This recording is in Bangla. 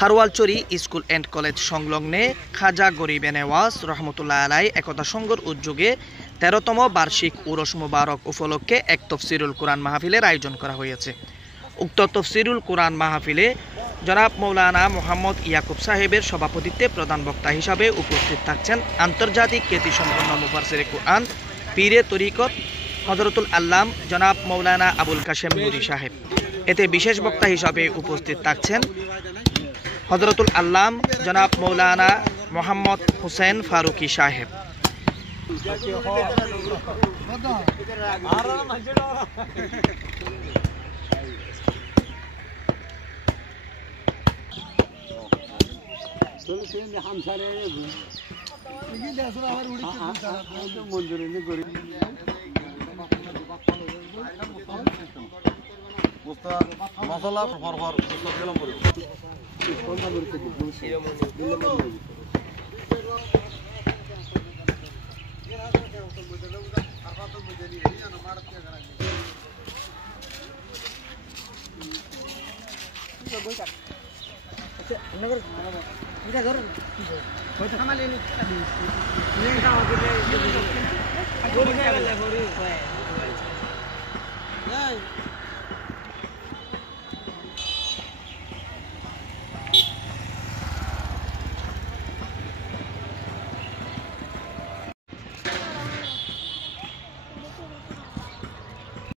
হারওয়ালচরি স্কুল অ্যান্ড কলেজ সংলগ্নে খাজা গরিবে নেওয়াজ রহমতুল্লাহ আলাই একতা সংঘর উদ্যোগে ১৩তম বার্ষিক উরস মুবারক উপলক্ষে এক তফসিরুল কোরআন মাহফিলের আয়োজন করা হয়েছে। উক্ত তফসিরুল কোরআন মাহফিলে জনাব মৌলানা মোহাম্মদ ইয়াকুব সাহেবের সভাপতিত্বে প্রধান বক্তা হিসাবে উপস্থিত থাকছেন আন্তর্জাতিক খ্যাতিসম্পন্ন মুফাসসিরে কোরআন পীরে তরিকত হযরতুল আল্লাম জনাব মৌলানা আবুল কাশেম নুরি সাহেব। এতে বিশেষ বক্তা হিসাবে উপস্থিত থাকছেন হযরতুল আল্লাম জনাব মৌলানা মোহাম্মদ হুসেন ফারুকি সাহেব। মশলা ফরফর গেলাম পরে